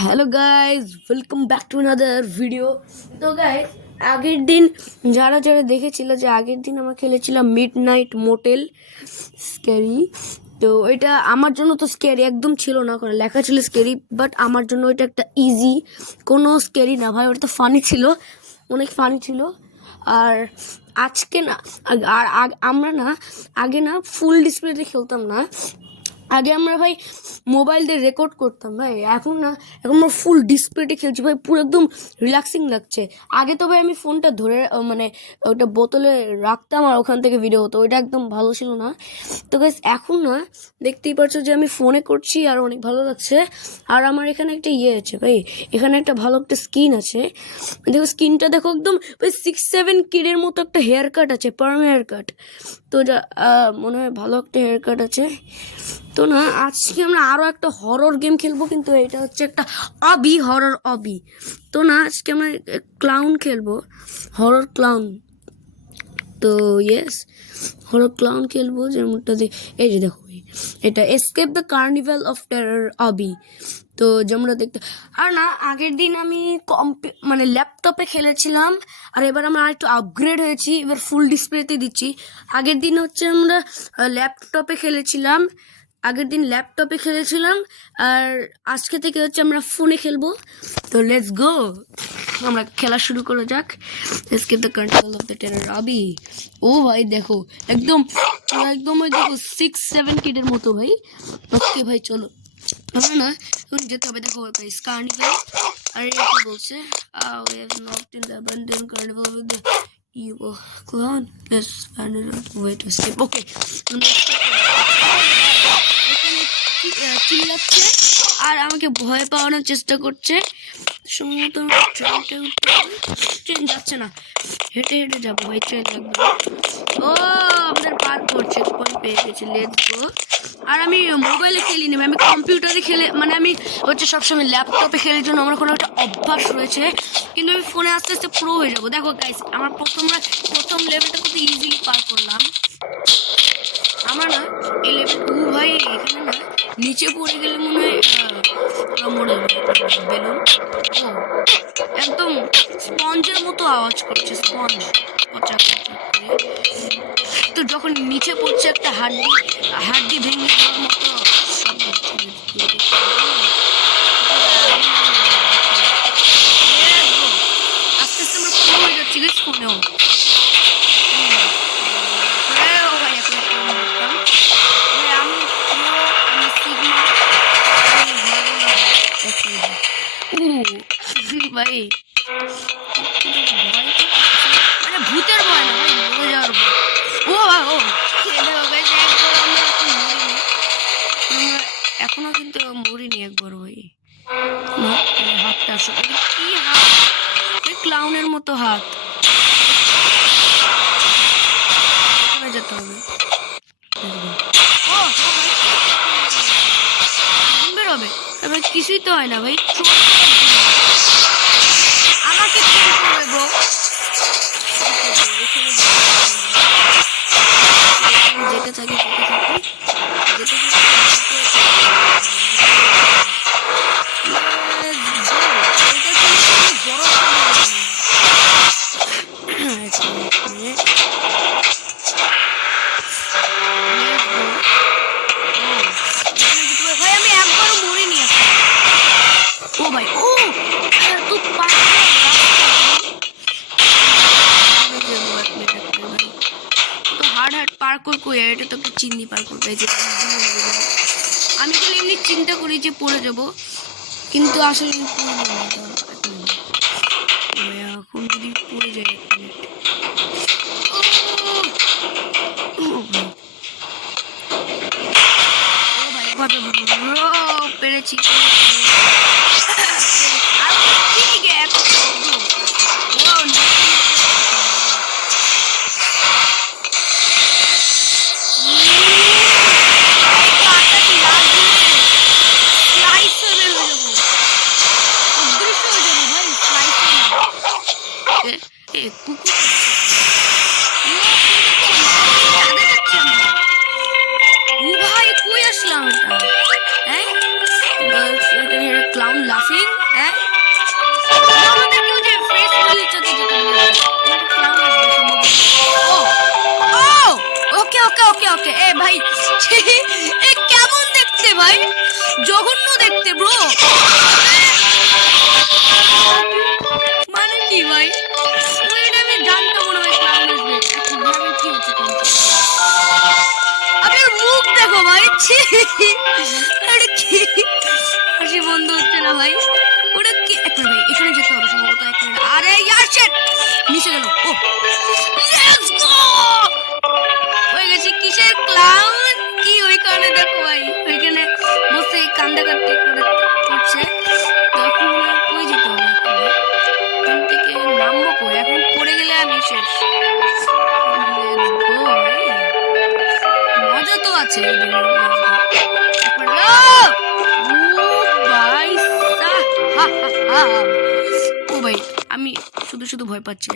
Hello guys, welcome back to another video. তো guys, আগের দিন যারা যারা দেখেছিল যে আগের দিন আমরা খেলেছিলাম মিড নাইট মোটেল স্ক্যারি। তো এটা আমার জন্য তো স্ক্যারি একদম ছিল না, কারণ লেখা ছিল স্ক্যারি, বাট আমার জন্য এটা একটা ইজি, কোনো স্ক্যারি না ভাই, ওটা তো ফানি ছিল, অনেক ফানি ছিল। আর আজকে না, আমরা না আগে না ফুল ডিসপ্লেতে খেলতাম না, আগে আমরা ভাই মোবাইল দিয়ে রেকর্ড করতাম ভাই। এখন না, এখন আমরা ফুল ডিসপ্লেতে খেলছি ভাই, পুরো একদম রিল্যাক্সিং লাগছে। আগে তো ভাই আমি ফোনটা ধরে মানে ওটা বোতলে রাখতাম আর ওখান থেকে ভিডিও হতো, ওইটা একদম ভালো ছিল না। তো গাইস এখন না দেখতেই পাচ্ছ যে আমি ফোনে করছি আর অনেক ভালো লাগছে। আর আমার এখানে একটা আছে ভাই, এখানে একটা ভালো একটা স্কিন আছে, দেখো স্কিনটা দেখো, একদম ভাই 6-7 কিডের মতো একটা হেয়ার কাট আছে, পার্ম হেয়ার কাট। তো যা মনে হয় ভালো একটা হেয়ার কাট আছে। তো না আজকে আমরা আরও একটা হরর গেম খেলবো, কিন্তু এটা হচ্ছে একটা হরর অবি। তো না আজকে আমরা ক্লাউন খেলবো, হরর ক্লাউন। তো ইয়েস, হরর ক্লাউন খেলবো, যেমনটা এই যে দেখো, এটা escape the carnival of terror obby. তো যেমন দেখতে, আর না আগের দিন আমি মানে ল্যাপটপে খেলেছিলাম, আর এবার আমরা একটু আপগ্রেড হয়েছি, এবার ফুল ডিসপ্লেতে দিচ্ছি। আগের দিন হচ্ছে আমরা ল্যাপটপে খেলেছিলাম, আর আজকে থেকে হচ্ছে আমরা ফোনে খেলবো। তো লেটস গো, আমরা খেলা শুরু করা যাক। Escape the carnival of the terror obby. ও ভাই দেখো, একদম একদম ওই দেখো 6-7 কিডের মতো ভাই। ওকে ভাই চলো, না এখন যেতে হবে। দেখো গাইস, কার্নিভাল, আর এটা বলছে we have knocked in the abandoned carnival with the evil clown. Let's find a way to escape. Okay, চিল্লাচ্ছে আর আমাকে ভয় পাওয়ানোর চেষ্টা করছে। সম্ভবত ট্রেন যাচ্ছে না, হেঁটে হেঁটে যাবো ভাই, ট্রেন লাগবে। ও আমাদের পার করছে, পয়েন্ট পেয়ে গেছে, লেটস গো। আর আমি মোবাইলে খেলিনি, আমি কম্পিউটারে খেলে, মানে আমি হচ্ছে সবসময় ল্যাপটপে খেলার জন্য আমার কোনো একটা অভ্যাস রয়েছে, কিন্তু আমি ফোনে আস্তে আস্তে প্রো হয়ে যাবো। দেখো গাইস, আমার প্রথম লেভেলটা খুব ইজিলি পার করলাম। আমরা না এই লেভেল ভাই, এখানে না নিচে পড়ে গেলে মনে হয় মরে বেলুন। ও একদম স্পঞ্জের মতো আওয়াজ করছে, স্পঞ্জ কচাক কচাক করে। তো যখন নিচে পড়ছে একটা হাড্ডি ভেঙে যাওয়ার মতো শব্দ হচ্ছে। আস্তে আস্তে আমরা পুরো হয়ে যাচ্ছি গাইস ফোনেও। ভাই মানে ভূতের ভয় না ভাই, মরে যাওয়ার ভয়। ও এখনো কিন্তু মরিনি একবার ভাই। হাতটা আসলে কি হাত, ক্লাউনের মতো হাত। যেতে হবে, বেরোবে এবার, কিছুই তো হয় না ভাই, আমাকে যেতে থাকি পার্কর কই, এটা তো একটা চিন্নি পার্কর। আমি তো এমনি চিন্তা করি যে পড়ে যাব, কিন্তু আসলে এখন যদি পড়ে যায় পেরেছি। Clown laughing. হ্যাঁ আমাদের কেউ যে ফেস গ্লিচাতে যেতে বলেছে একটা ক্লাউন আসবে সম্ভবত ও ও ওকে ওকে ওকে ওকে এ ভাই এ কেমন দেখতে ভাই জঘন্য দেখতে ব্রো মানে কি ভাই এটা আমি জানতাম মনে হয় ক্লাউন আসবে এখন ভাবে কি হচ্ছে আরে মুখ দেখো ভাই আরে কি হাসি বন্ধ হচ্ছে না ভাই ওটা কি একটা ভাই এখানে যেতে হবে সম্ভবত একটা আরে ইয়ার শিট নিচে গেল ও লেটস গো হয়ে গেছে কিসের ক্লাউন কি ওইখানে দেখো ভাই ওইখানে বসে কান্দাকাটি করছে তখন কই যেতে হবে এখান থেকে নামবো কই এখন পড়ে গেলে আমি শেষ মজা তো আছে ও ভাই আমি শুধু শুধু ভয় পাচ্ছি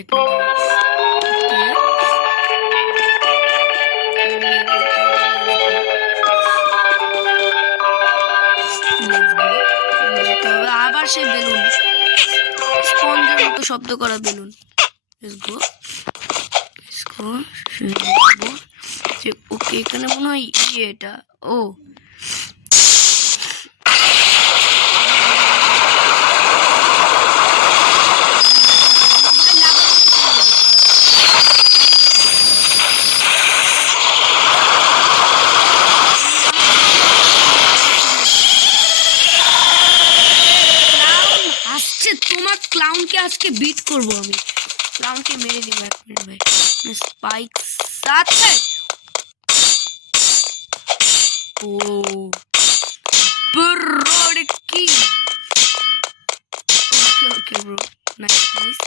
আবার সেই বেলুন স্পঞ্জের মতো শব্দ করা বেলুন ওকে এখানে মনে হয় এটা ও তোমার ক্লাউনকে আজকে বিট করবো আমি ক্লাউনকে মেরে দিব এক মিনিট ভাই স্পাইক সাথে ও ব্রো কি ওকে ওকে ব্রো নাইস নাইস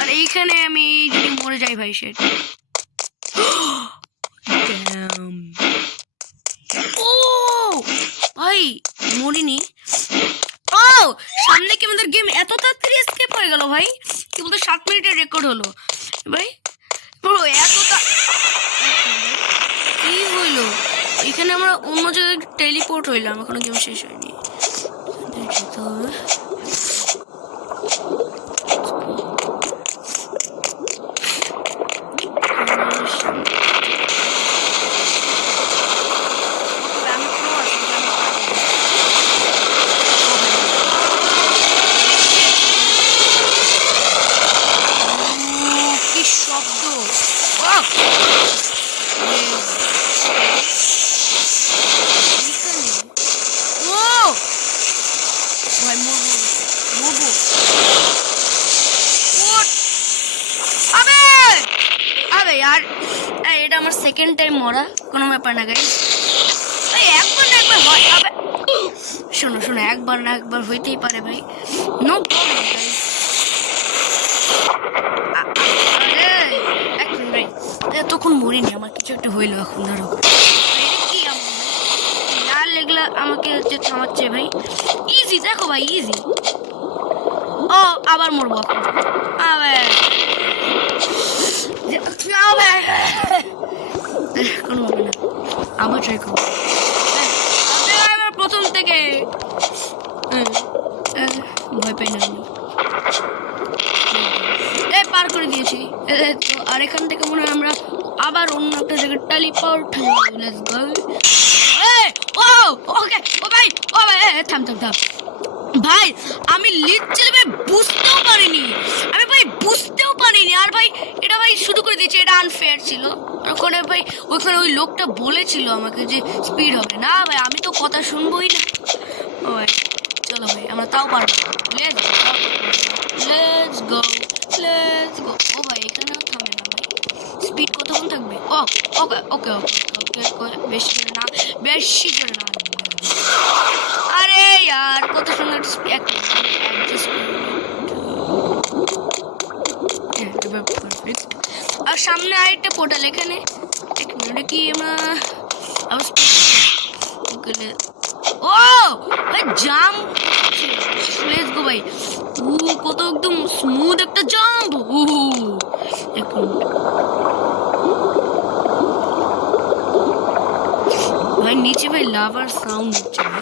আর এইখানে আমি যদি মরে যাই ভাই সেট ও ভাই মরিনি ও সামনে কি আমাদের গেম এত তাড়াতাড়ি এসকেপ হয়ে গেল ভাই কি বলতো 7 মিনিটের রেকর্ড হলো ভাই পুরো এতটা কি হইলো এখানে আমরা অন্য জায়গায় টেলিপোর্ট হইলাম এখনো গেম শেষ হয়নি যেতে হবে यार এটা আমার সেকেন্ড টাইম মরা কোনো ব্যাপার না গাইস ভাই একবার না একবার হয় আবে শোনো শোনো একবার না একবার হইতেই পারে ভাই নো প্রবলেম গাইস আরে এখন ভাই তখন মরিনি আমার কিছু একটা হইলো এখন ধরো কি আমার লাল লেগলা আমাকে হচ্ছে থামাচ্ছে ভাই ইজি দেখো ভাই ইজি ও আবার মরবো আবে কোনো হবে না আবার ট্রাই করবো প্রথম থেকে ভয় পাই না আমি পার করে দিয়েছি তো আর এখান থেকে মনে হয় আমরা আবার অন্য একটা জায়গায় টেলিপোর্ট লেটস গো ও ওকে ও ভাই থাম থাম থাম ভাই আমি লিটারালি বুঝতেও পারিনি আমি ভাই বুঝতেও পারিনি আর ভাই এটা ভাই শুরু করে দিয়েছে এটা আনফেয়ার ছিল ওখানে ভাই ওখানে ওই লোকটা বলেছিল আমাকে যে স্পিড হবে না ভাই আমি তো কথা শুনবোই না ও ভাই চলো ভাই আমরা তাও পারবো লেটস গো ও ভাই এখানেও থামে না ভাই স্পিড কতক্ষণ থাকবে ও ওকে ওকে ওকে ওকে বেশি করে না আরে यार কত সুন্দর আর সামনে আরেকটা পোর্টাল এখানে এক মিনিট কি আমরা ও ভাই জাম্প লেটস গো ভাই কত একদম স্মুথ একটা জাম্প এক মিনিট ভাই নিচে ভাই লাভার সাউন্ড হচ্ছে ভাই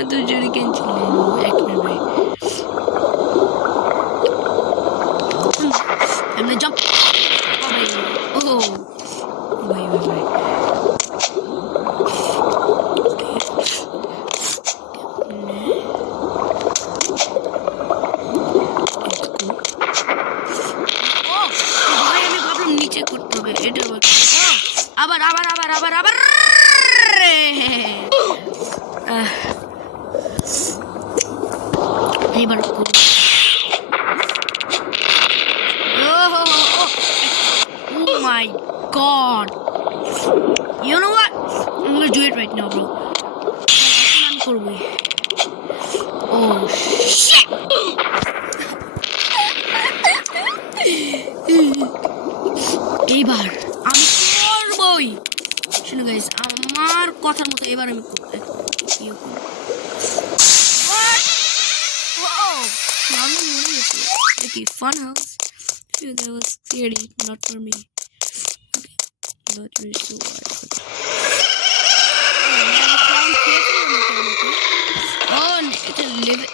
এত জোরে কেন চলে এক মিনিট ভাই এমনি জম্প ও ভাই ভাই ভাই নিচে করতে হবে এটা আবার আবার আবার আবার আবার এবার oh my god you know what I'm gonna do it right now bro আমি করবো oh shit এইবার আমি করবই শুনো গাইস আমার কথার মতো এবার আমি okay fun house that was clearly not for me okay but we're so oh it's a live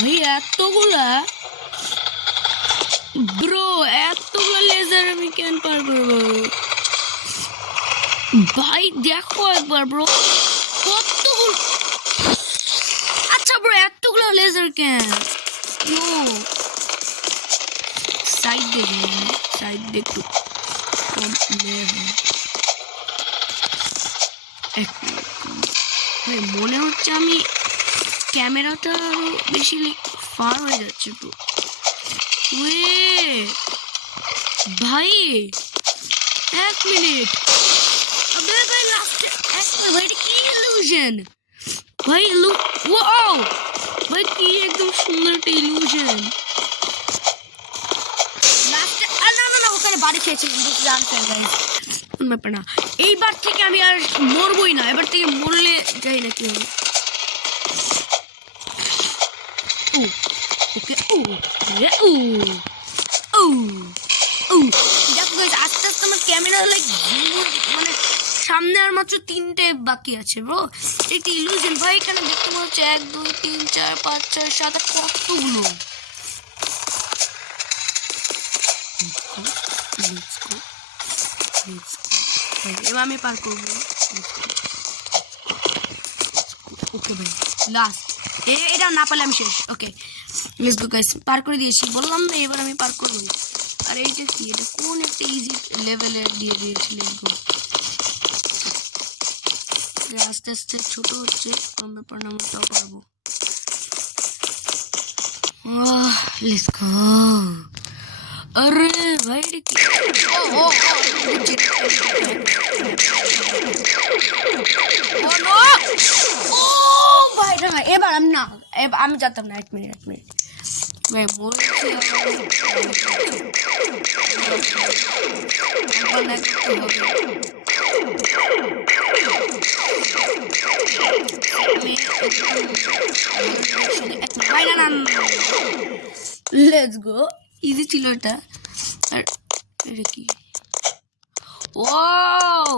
ভাই এতগুলা ব্রো এতগুলো লেজার আমি কেন পার করবো ভাই দেখো একবার ব্রো কতগুলো আচ্ছা ব্রো এতগুলো লেজার কেন নো সাইড দেখে সাইড দেখো কম ভাই মনে হচ্ছে আমি ক্যামেরাটা আরো বেশি ফার হয়ে যাচ্ছে তো ভাই এক মিনিট ভাই লাস্টে ভাই কি ইলুশন ভাই লুক ওয়াও ভাই কি একদম সুন্দর একটা ইলুশন লাস্টে না না না ওখানে বাড়ি খেয়েছিলাম জানতেন গাইস ব্যাপার না এইবার থেকে আমি আর মরবই না এবার থেকে মরলে যাই না কি হবে ওকে দেখো গাইস আস্তে আস্তে আমার ক্যামেরা লাইক মানে সামনে আর মাত্র 3টে বাকি আছে ব্রো একটা ইলুশন ভাই এখানে দেখতে পাচ্ছি 1 2 3 4 5 6 7 কতগুলো এবার আমি পার করবো ওকে ভাই লাস্ট এটা না পারলে আমি শেষ ওকে লেটস গো গাইস পার করে দিয়েছি বললাম না এবার আমি পার করবো আর এই যে কি এটা কোন একটা ইজি লেভেলে দিয়ে দিয়েছি লেটস গো আস্তে আস্তে ছোট হচ্ছে কোন ব্যাপার না আমরা তাও পারবো লেটস গো अरे भाई ओ नो ओ भाई ना এবার আমি না আমি যেতাম না 1 মিনিট ভাই বলছি ভাই না লেটস গো ইজি ছিল এটা আর এটা কি ওয়াও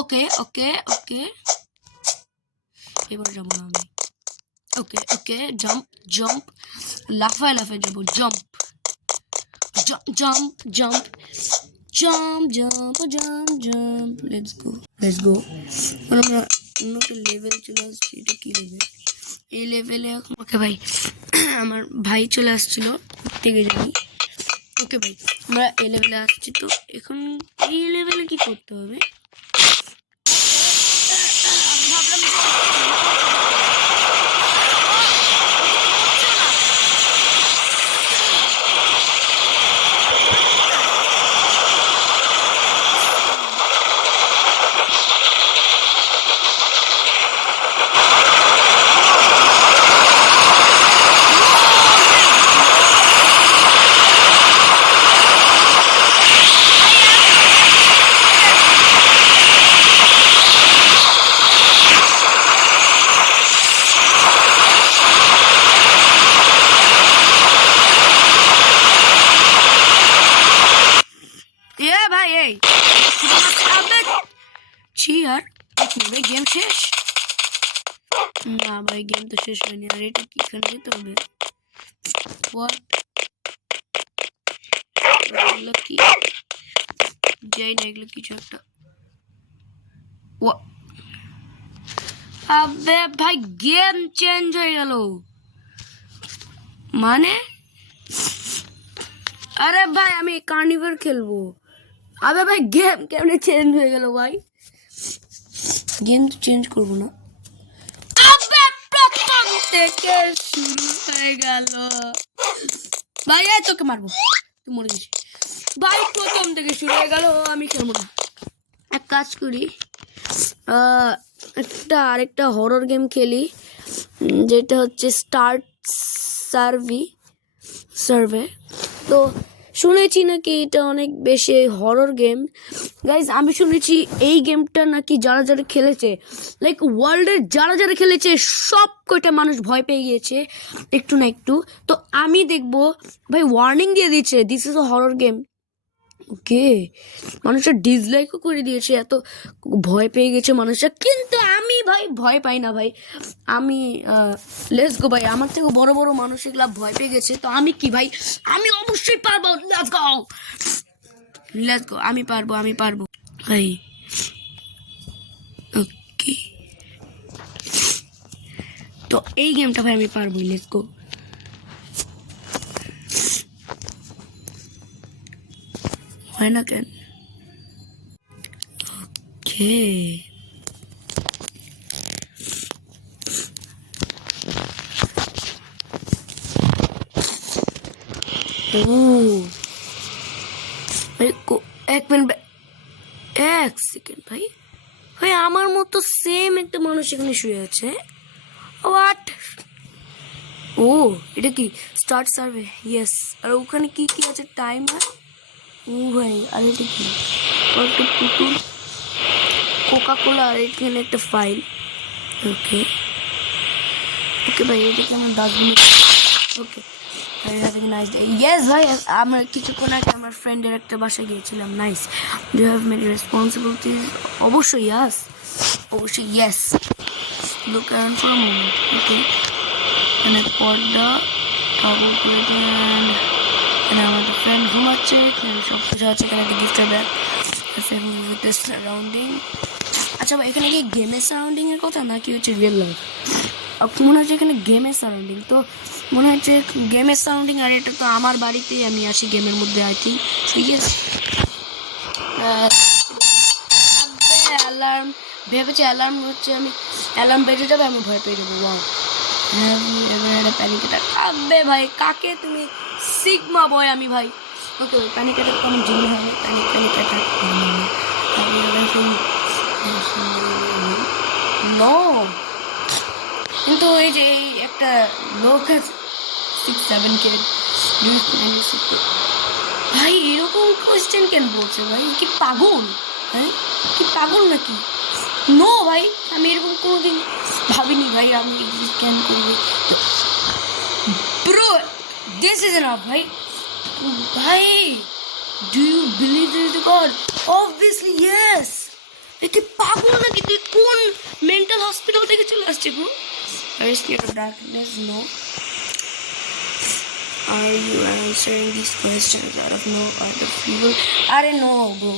ওকে ওকে ওকে এবার যাবো না আমি ওকে ওকে জাম্প জাম্প লাফায় লাফায় যাবো jump jump jump jump jump jump jump let's go আমরা অন্য একটা লেভেল চলে আসছি এটা কি লেভেল এই লেভেলে এখন ওকে ভাই আমার ভাই চলে আসছিল থেকে জানি ওকে ভাই আমরা এই লেভেলে আসছি তো এখন এই লেভেলে কি করতে হবে भाई छी यार এক মিনিট ভাই, গেম শেষ? না ভাই, গেম তো শেষ হয়নি। আর এটা কি, এখানে যেতে হবে? হোয়াট, এগুলো কি? যাই না, এগুলো কিছু একটা। আবে ভাই, গেম চেঞ্জ হয়ে গেল মানে? আরে ভাই, আমি কার্নিভার খেলবো। আবে ভাই, গেম কেমনে চেঞ্জ হয়ে গেল ভাই? গেম তো চেঞ্জ করবো না। আবে প্রথম থেকে শুরু হয়ে গেল ভাই। এই তোকে মারবো, তুই মরে গেছিস ভাই। প্রথম থেকে শুরু হয়ে গেল, আমি খেলবো না। এক কাজ করি, আরেকটা হরর গেম খেলি, যেটা হচ্ছে স্টার্ট সার্ভে। তো শুনেছি নাকি এটা অনেক বেশি হরর গেম। গাইজ, আমি শুনেছি এই গেমটা নাকি যারা যারা খেলেছে, লাইক ওয়ার্ল্ডের যারা যারা খেলেছে, সব কয়টা মানুষ ভয় পেয়ে গিয়েছে একটু না একটু। তো আমি দেখবো ভাই, ওয়ার্নিং দিয়ে দিচ্ছে this is a horror game. Okay, মানুষটা ডিসলাইকও করে দিয়েছে, এত ভয় পেয়ে গেছে মানুষটা। কিন্তু আমি ভাই ভয় পাই না ভাই। আমি লেটস গো ভাই, আমার থেকে বড় বড় মানুষ এগুলা ভয় পেয়ে গেছে, তো আমি কি ভাই, আমি অবশ্যই পারবো। লেটস গো, আমি পারবো ভাই। ওকে, তো এই গেমটা ভাই আমি পারবো। Let's go. হয় না কেন? ওকে, এক মিনিট, এক সেকেন্ড ভাই। ভাই, আমার মতো সেম একটা মানুষ এখানে শুয়ে আছে। হোয়াট? ও, এটা কি স্টার্ট সার্ভে? ইয়েস। আর ওখানে কি কি আছে? টাইমার। ও ভাই, আর এটা কি? একটা পুতুল, কোকা কোলা, আর এখানে একটা ফাইল। ওকে ওকে ভাই, এটাকে আমার ডাস্টবিনে। ওকে, নাইস ডে। ইয়েস ভাই, আমরা কিছুক্ষণ আগে আমার ফ্রেন্ডের একটা বাসায় গিয়েছিলাম। Nice. Do have many responsibilities? অবশ্যই ইয়াস, অবশ্যই yes. Look around for a moment. Okay, এখানে পর্দা কাবুল করে দেন। এখানে আমাদের ফ্রেন্ড ঘুমাচ্ছে, এখানে সব কিছু আছে। এখানে একটা গিফটের ব্যাগ, সারাউন্ডিং। আচ্ছা ভাই, এখানে কি গেমের সারাউন্ডিং এর কথা নাকি হচ্ছে রিয়েল লাইফ? মনে হচ্ছে এখানে গেমের সারাউন্ডিং, তো মনে হচ্ছে গেমের সারাউন্ডিং। আর এটা তো আমার বাড়িতেই আমি আসি গেমের মধ্যে, আই থিঙ্ক। ঠিক আছে, অ্যালার্ম ভেবেছি, অ্যালার্ম হচ্ছে আমি অ্যালার্ম বেজে যাবে, আমি ভয় পেয়ে যাবো। Wow, panic attack. আবে ভাই, কাকে তুমি সিগমা বয়? আমি ভাই। ওকে, প্যানিক অ্যাটাক তো আমার জীবনে হয় না। Panic attack no. কিন্তু এই যে এই একটা লোক আছে 6-7 কে, ভাই এরকম কোয়েশ্চেন কেন বলছে ভাই? কি পাগল? হ্যাঁ, কি পাগল নাকি? নো ভাই, আমি এরকম কোনোদিন ভাবিনি ভাই আমি স্ক্যান করবো। ব্রো, দিস ইজ এনাফ ভাই। ভাই, do you believe in the God? Obviously yes. কি পাগল নাকি তুই? কোন মেন্টাল হসপিটাল থেকে চলে আসছে bro? Are you scared of darkness? No. Are you answering these questions out of no out of fear? I don't know, bro.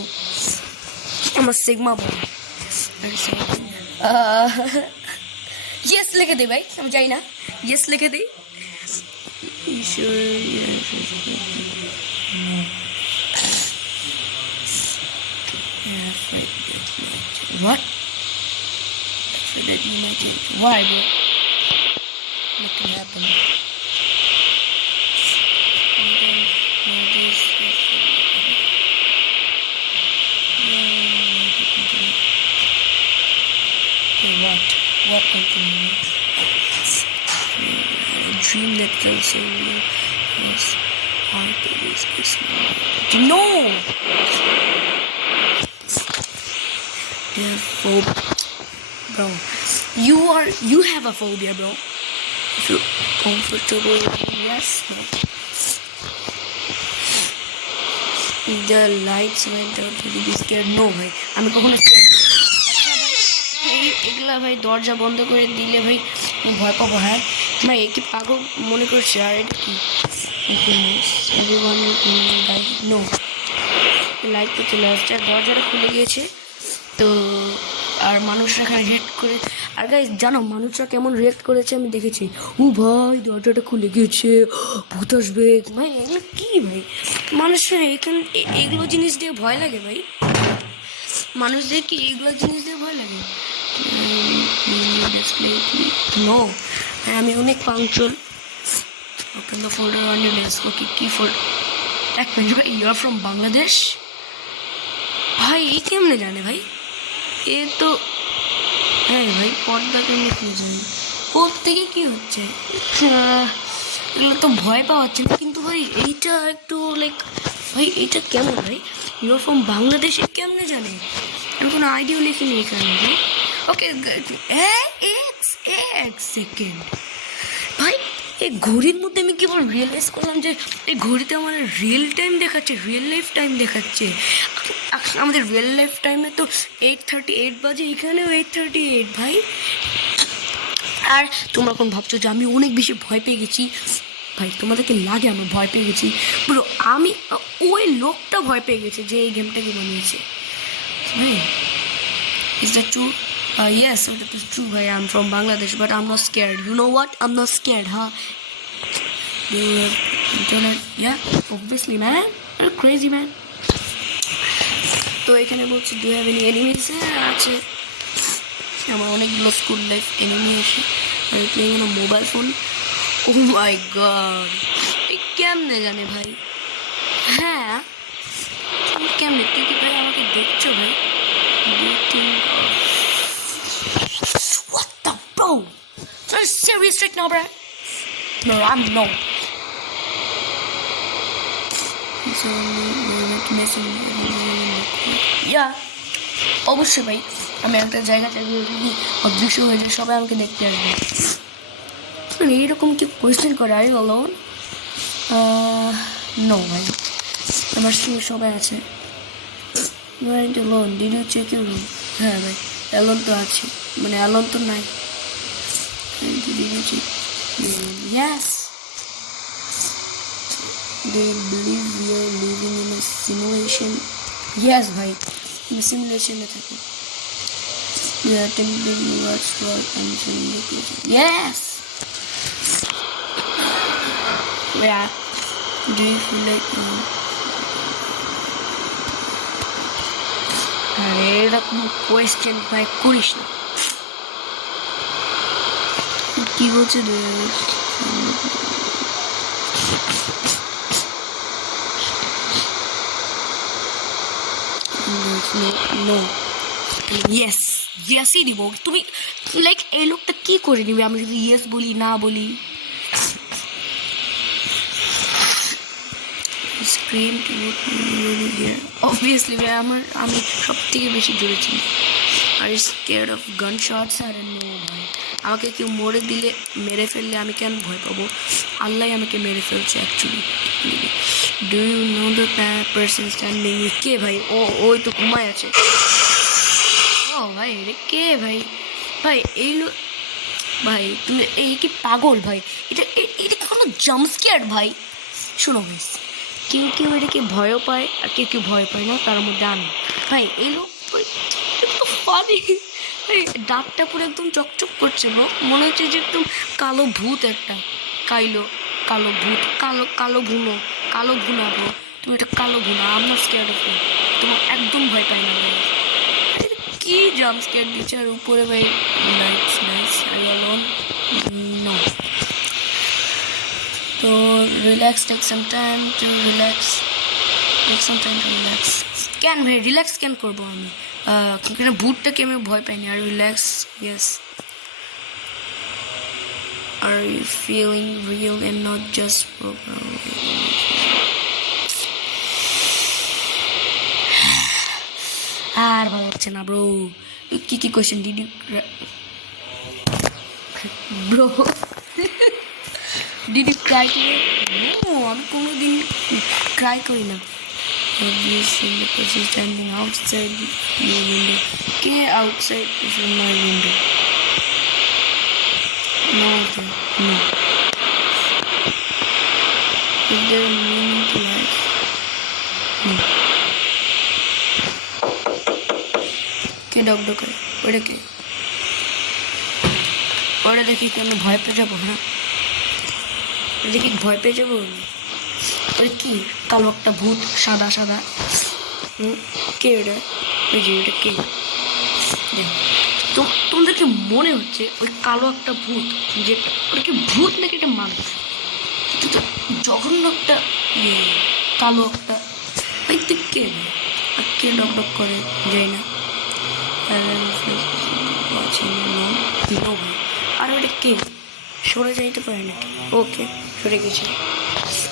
I'm a Sigma boy. Yes, लिखे दे भाई, हम जाए ना. Yes, लिखे दे. You sure? Yes. No. What? So that you might change. Why, bro? Nothing happened. What continue? A dream that felt so real was hard to lose this moment. No! You have phobia, bro. You have a phobia, bro. If you're comfortable, yes, no. The lights went out. Will you be scared? No, bhai. I'm going to scare. এগুলা ভাই দরজা বন্ধ করে দিলে ভাই আমি ভয় পাবো। হ্যাঁ ভাই একে পাগল মনে করছে। আর এটা কি নো লাইট তো চলে আসছে, আর দরজাটা খুলে গিয়েছে। তো আর মানুষরা এখানে রিয়েক্ট করে, আর গাইস জানো মানুষরা কেমন রিয়েক্ট করেছে আমি দেখেছি। ও ভাই দরজাটা খুলে গিয়েছে, ভূত আসবে। ভাই এগুলো কি ভাই, মানুষরা এখানে এগুলো জিনিস দিয়ে ভয় লাগে ভাই? মানুষদের কি এগুলো জিনিস দিয়ে ভয় লাগে? নো হ্যাঁ আমি অনেক punctual. Okay the folder on your desk. Okay কি ফোল্ডার? এক মিনিট ভাই, ইউ আর ফ্রম বাংলাদেশ? ভাই এই কেমনে জানে ভাই? এ তো হ্যাঁ ভাই পর্দা কেমনি খুলে যাবে? কোথ থেকে কি হচ্ছে? এগুলো তো ভয় পাওয়াচ্ছে না, কিন্তু ভাই এইটা একটু লাইক ভাই এটা কেমন ভাই? ইউ আর ফ্রম বাংলাদেশে কেমনে জানে? আমি কোনো আইডিয়া লিখিনি এখানে ভাই। ওকে এক সেকেন্ড ভাই, এই ঘড়ির মধ্যে আমি কেবল রিয়েলাইজ করলাম যে এই ঘড়িতে আমার রিয়েল টাইম দেখাচ্ছে, রিয়েল লাইফ টাইম দেখাচ্ছে। আমাদের রিয়েল লাইফ টাইমে তো 8:38 বাজে, এখানেও 8:38 ভাই। আর তোমরা এখন ভাবছো যে আমি অনেক বেশি ভয় পেয়ে গেছি। ভাই তোমাদেরকে লাগে আমি ভয় পেয়ে গেছি? বলো আমি ওই লোকটা ভয় পেয়ে গেছে যে এই গেমটাকে বানিয়েছে ভাই। Is that true? Yes, it is true. I'm from Bangladesh, but I'm not scared. You know what? I'm not scared, huh? Do you have internet? Yeah, obviously, man. You're crazy, man. তো এখানে বলছি do you have any enemies? আছে, আমার অনেকগুলো school life enemy আছে। আর playing on mobile phone. Oh my God, এই কেমনে জানে ভাই? হ্যাঁ কেমনে? তুই কি ভাই আমাকে দেখছো ভাই? Bro, so serious right now, bro? No, I'm no. So, not messing. Yeah. অবশ্যই ভাই আমি একটা জায়গাতে যদি অদৃশ্য হয়ে যায় সবাই আমাকে দেখতে আসবে। এইরকম কি কোয়েশ্চেন করে? I alone? নো ভাই, আমার সঙ্গে সবাই আছে। Right alone? Did you check your room? হ্যাঁ ভাই অ্যালোন তো আছে, মানে অ্যালোন তো নাই। Yes. They believe we are living in a simulation. Yes, bhai. In a simulation में थे। We are attempting to watch for answering the question. Yes. Yeah. Do you feel like? अरे रकम question भाई करिस ना। কি বলছে? নো ইয়েস ইয়েসই দিব। তুমি লাইক এই লোকটা কি করে নিবে আমি যদি ইয়েস বলি না বলি? স্ক্রিন অবভিয়াসলি ভাই আমি সব থেকে বেশি জুড়েছি। আর স্কেয়ার্ড অফ গান শটস? আর নো ভাই, আমাকে কেউ মেরে ফেললে আমি কেন ভয় পাবো? আল্লাহ আমাকে মেরে ফেলছে actually. Do you know the person standing? কে ভাই? ওই তো ঘুমায় আছে। ও ভাই রে কে ভাই? ভাই এই ভাই তুমি এই কি পাগল ভাই? এটা কোনো জাম্প স্কেয়ার ভাই? শোনো ভাই, কেউ এটাকে ভয়ও পায় আর কেউ ভয় পায় না, তার মধ্যে আমি। ভাই এই লোক ফানি, দাঁতটা পুরো একদম চকচক করছে, মনে হচ্ছে যে একদম কালো ভূত একটা। কালো ভূত, কালো ভুনাবো। তুমি একটা কালো ভুনা। আমার স্কেয়ার অফ ইউ। তোমার একদম ভয় পাই না ভাই। কি জাম্প স্কেয়ার দিচ্ছে আর উপরে ভাই lights nice. I alone? No. তো relax, take some time to relax. কেন ভাই রিল্যাক্স কেন করবো আমি? কেন ভূতটাকে আমি ভয় পাইনি। আর relax yes. Are you feeling real and not just program? আর ভালো হচ্ছে না ব্রো। কি question did you bro? Did you cry today? No, আমি কোনোদিন ক্রাই করি না। obviously the person standing outside your window. Okay, outside is in my window. No, no. Is there a meaning to life? No. কে ডক ডক করে ওটা কে ওটা দেখি কি আমি ভয় পেয়ে যাবো হ্যাঁ দেখি ভয় পেয়ে যাবো ওই কি কালো একটা ভূত সাদা সাদা কে ওটা ওই যে ওটা কে তো তোমাদেরকে মনে হচ্ছে ওই কালো একটা ভূত যে ওটা কি ভূত নাকি একটা মানুষ জঘন্য একটা কালো একটা ওই তুই কে আর কে ডক ডক করে যাই না আর ওটা কে সরে যাইতে পারে নাকি ওকে সরে গেছে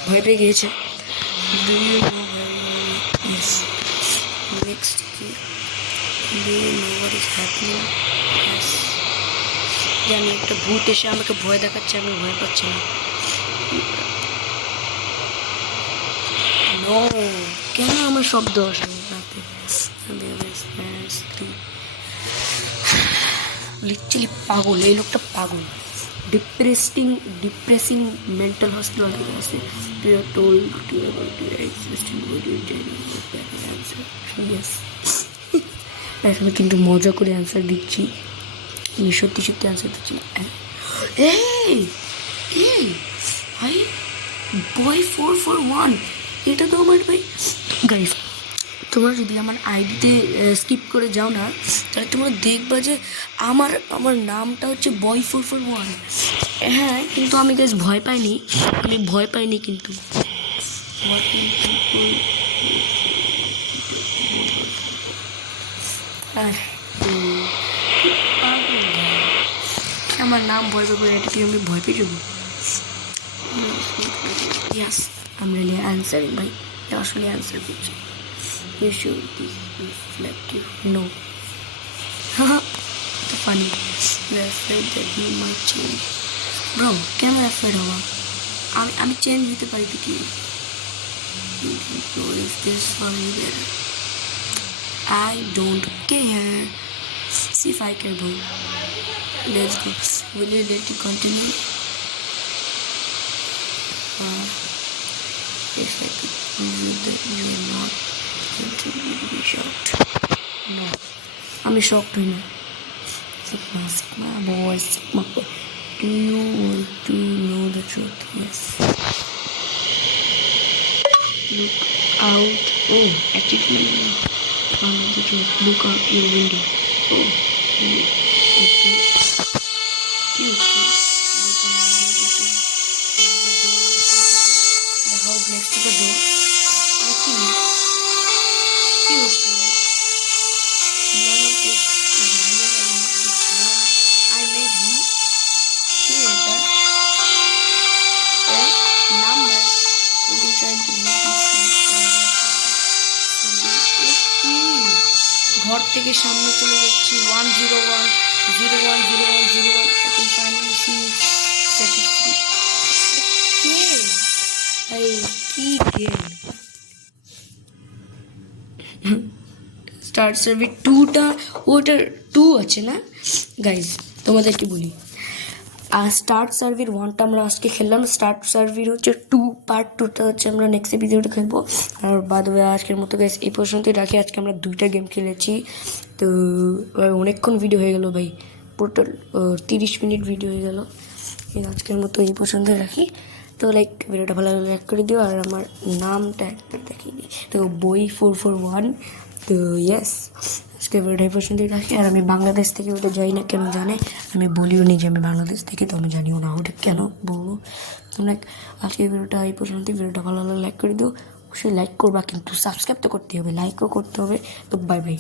ভয় পেয়ে গিয়েছে নেক্সট কি জানি একটা ভূত এসে আমাকে ভয় দেখাচ্ছে আমি ভয় পাচ্ছি না নো কেন আমার শব্দ আসে রাতে লিটারালি পাগল এই লোকটা পাগল ডিপ্রেসিং মেন্টাল হসপিটাল আছে আমি কিন্তু মজা করে অ্যান্সার দিচ্ছি আমি সত্যি সত্যি অ্যান্সার দিচ্ছি ভাই বয় 441 এটা তো আমার ভাই গাইস তোমরা যদি আমার আইডিতে স্কিপ করে যাও না তাহলে তোমরা দেখবা যে আমার নামটা হচ্ছে বয় 441 হ্যাঁ কিন্তু আমি গাইস ভয় পাইনি কিন্তু আমার নাম ভয় পাবো এটা কি আমি ভয় পেয়ে যাবো ইয়াস আমি রিয়েলি অ্যান্সারিং ভাই আসলে অ্যান্সার করছি You should be reflective. No. The funny. We're afraid that you might change. Bro, can I afraid of I'm change with the party. You don't know if this for you better. I don't care. See if I care, bro. Let's go. Will you let you continue? If I could prove you that you are not No, I'm shocked right now. Sigma boy, Sigma boy. Do you want to know the truth? Yes. Look out. Oh, achievement. Found the truth. Look out your window. Oh, okay. Cute. The house next to the door. Okay. ঘর থেকে সামনে চলে যাচ্ছি 101010101 start service 2টা ওটার 2 আছে না guys তোমাদেরকে বলি আর স্টার্ট সার্ভির 1টা আমরা আজকে খেললাম স্টার্ট সার্ভির হচ্ছে 2 পার্ট 2টা হচ্ছে আমরা নেক্সট এপিসোডে খেলবো আর বাদ বাকি আজকের মতো গাইজ এই পর্যন্তই রাখি আজকে আমরা 2টা গেম খেলেছি তো অনেকক্ষণ ভিডিও হয়ে গেল ভাই টোটাল 30 মিনিট ভিডিও হয়ে গেল আজকের মতো এই পর্যন্তই রাখি তো লাইক ভিডিওটা ভালো লাগলে লাইক করে দিও আর আমার নামটা একবার দেখিয়ে দিই তো বই 441 তো ইয়েস আজকে ভিডিওটা এই পর্যন্তই রাখি আর আমি বাংলাদেশ থেকে ওটা যাই না কেন জানে আমি বলিও নি যে আমি বাংলাদেশ থেকে তো আমি জানিও না ওটা কেন বলবো তোমরা আজকে ভিডিওটা এই পর্যন্তই ভিডিওটা ভালো লাগলে লাইক করে দিও অবশ্যই লাইক করবা কিন্তু সাবস্ক্রাইব তো করতে হবে লাইকও করতে হবে তো বাই বাই